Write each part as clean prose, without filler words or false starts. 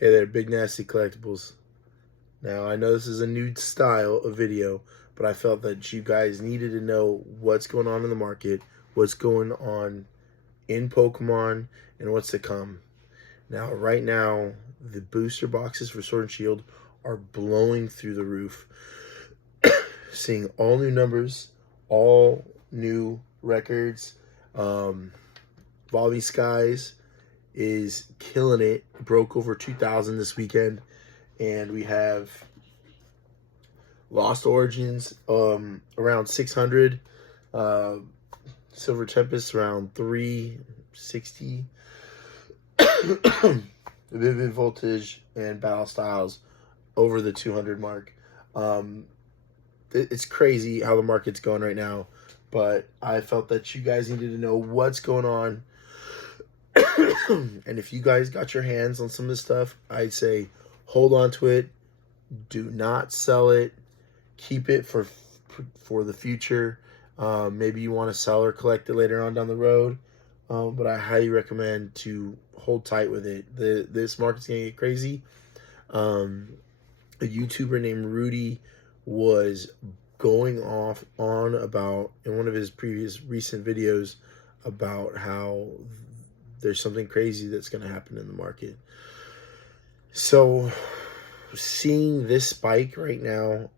Hey there, Big Nasty Collectables. Now, I know this is a new style of video, but I felt that you guys needed to know what's going on in the market, what's going on in Pokemon, and what's to come. Now, right now, the booster boxes for Sword and Shield are blowing through the roof. Seeing all new numbers, all new records. Evolving Skies is killing it. Broke over 2,000 this weekend. And we have Lost Origins around 600. Silver Tempest around 360. Vivid Voltage and Battle Styles over the 200 mark. It's crazy how the market's going right now, but I felt that you guys needed to know what's going on. And if you guys got your hands on some of this stuff, I'd say hold on to it. Do not sell it. Keep it for the future. Maybe you want to sell or collect it later on down the road. But I highly recommend to hold tight with it. This market's going to get crazy. A YouTuber named Rudy was going on about, in one of his previous recent videos, about how there's something crazy that's going to happen in the market. So seeing this spike right now,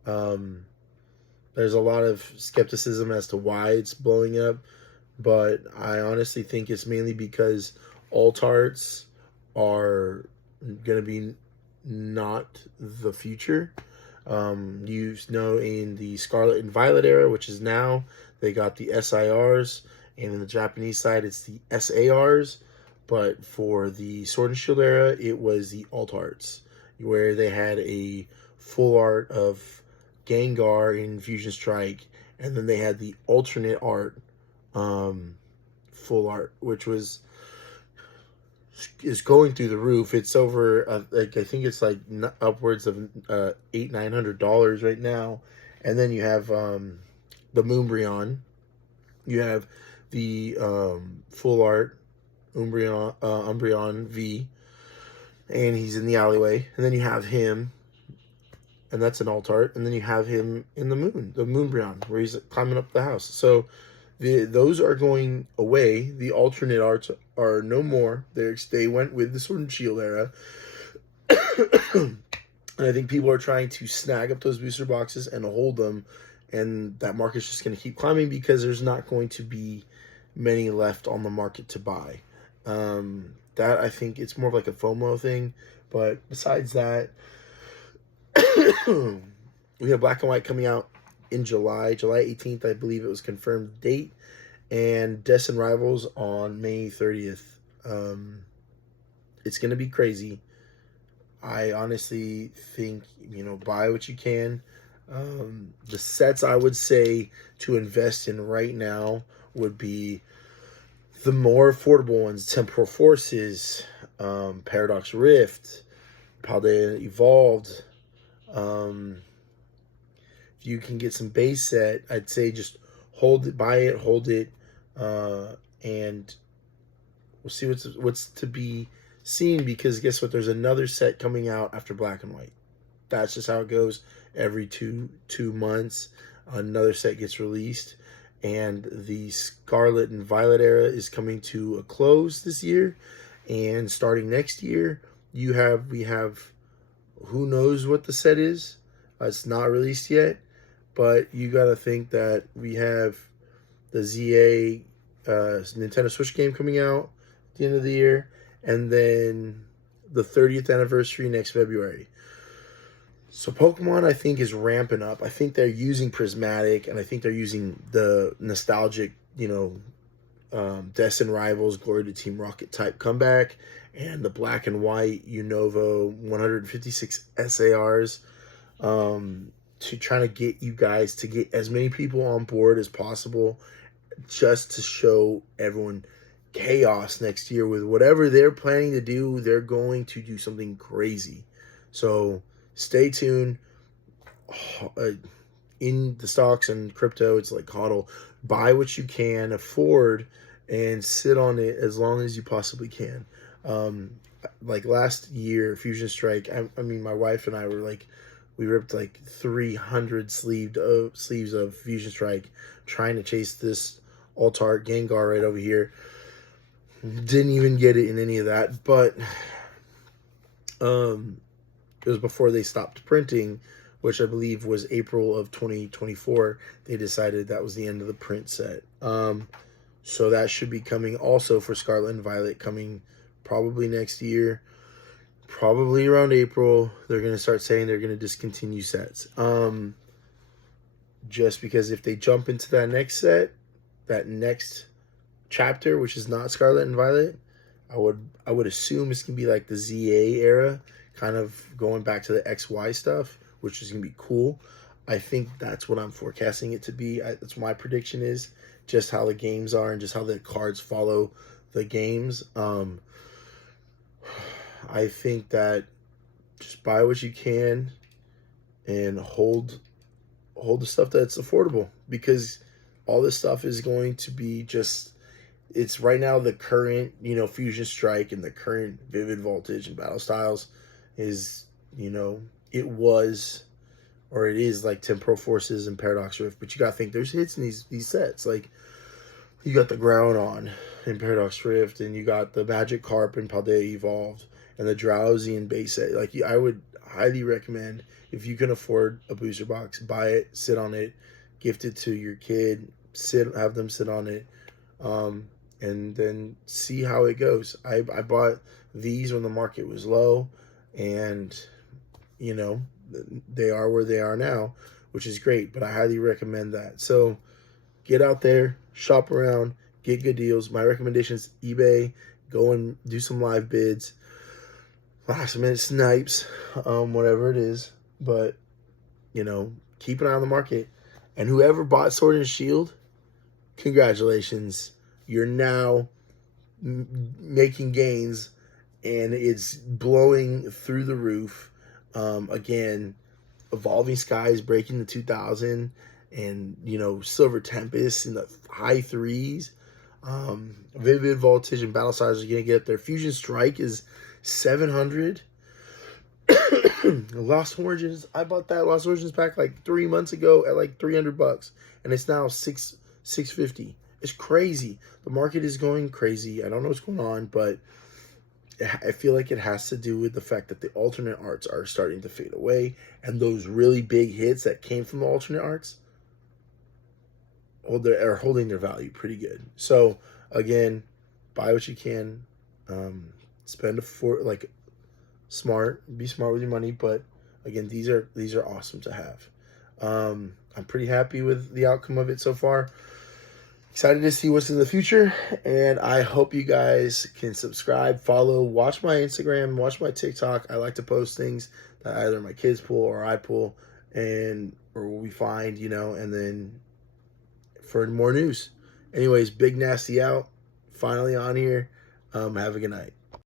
there's a lot of skepticism as to why it's blowing up, but I honestly think it's mainly because alt arts are going to be not the future. You know, in the Scarlet and Violet era, which is now, they got the SIRs, and in the Japanese side, it's the SARs. But for the Sword and Shield era, it was the alt arts, where they had a full art of Gengar in Fusion Strike, and then they had the alternate art, full art, which is going through the roof. It's over, like, I think it's like upwards of $800-900 right now. And then you have the Moonbryon. You have the full art Umbreon V, and he's in the alleyway. And then you have him, and that's an alt art. And then you have him in the Moonbryon, where he's climbing up the house. So those are going away. The alternate arts are no more. They went with the Sword and Shield era. And I think people are trying to snag up those booster boxes and hold them. And that market's just going to keep climbing because there's not going to be many left on the market to buy. That, I think, it's more of like a FOMO thing. But besides that, we have Black and White coming out in July 18th, I believe it was confirmed date, and Destin Rivals on May 30th. It's going to be crazy. I honestly think, buy what you can. The sets I would say to invest in right now would be the more affordable ones: Temporal Forces, Paradox Rift, Paldea Evolved. If you can get some base set, I'd say just buy it, hold it, and we'll see what's to be seen, because guess what? There's another set coming out after Black and White. That's just how it goes. Every two months, another set gets released, and the Scarlet and Violet era is coming to a close this year, and starting next year, we have who knows what the set is. It's not released yet, but you got to think that we have the ZA Nintendo Switch game coming out at the end of the year, and then the 30th anniversary next February. So Pokemon, I think, is ramping up. I think they're using Prismatic, and I think they're using the nostalgic, Destin Rivals, Glory to Team Rocket type comeback, and the Black and White Unova 156 SARs, to try to get you guys to get as many people on board as possible, just to show everyone chaos next year. With whatever they're planning to do, they're going to do something crazy. So stay tuned. In the stocks and crypto, it's like HODL. Buy what you can afford and sit on it as long as you possibly can. like last year, Fusion Strike. I mean, my wife and I were like, we ripped like 300 sleeves of Fusion Strike, trying to chase this Altart Gengar right over here. Didn't even get it in any of that, but it was before they stopped printing, which I believe was April of 2024. They decided that was the end of the print set. So that should be coming also for Scarlet and Violet, coming probably next year, probably around April. They're going to start saying they're going to discontinue sets. Just because if they jump into that next set, that next chapter, which is not Scarlet and Violet, I would assume it's going to be like the ZA era, kind of going back to the XY stuff, which is going to be cool. I think that's what I'm forecasting it to be. That's my prediction, is just how the games are and just how the cards follow the games. I think that just buy what you can and hold the stuff that's affordable, because all this stuff is going to be just, it's right now the current, Fusion Strike and the current Vivid Voltage and Battle Styles is, it was, or it is like Temporal Forces and Paradox Rift, but you gotta think there's hits in these sets. Like, you got the Groudon in Paradox Rift, and you got the Magikarp in Paldea Evolved, and the Drowsy in base set. Like, I would highly recommend, if you can afford a booster box, buy it, sit on it, gift it to your kid, have them sit on it, and then see how it goes. I bought these when the market was low, and they are where they are now, which is great, but I highly recommend that. So get out there, shop around, get good deals. My recommendation is eBay. Go and do some live bids, last minute snipes, whatever it is. But keep an eye on the market. And whoever bought Sword and Shield, congratulations. You're now making gains, and it's blowing through the roof. Again, Evolving Skies breaking the 2,000, and Silver Tempest in the high threes. Vivid Voltage and Battle Styles are gonna get up there. Fusion Strike is 700. Lost Origins, I bought that Lost Origins pack like 3 months ago at like $300, and it's now $650. It's crazy. The market is going crazy. I don't know what's going on, but I feel like it has to do with the fact that the alternate arts are starting to fade away, and those really big hits that came from the alternate arts are holding their value pretty good. So again, buy what you can, spend smart, be smart with your money. But again, these are awesome to have. I'm pretty happy with the outcome of it so far. Excited to see what's in the future, and I hope you guys can subscribe, follow, watch my Instagram, watch my TikTok. I like to post things that either my kids pull or I pull, or we find, and then for more news. Anyways, Big Nasty out, finally on here. Have a good night.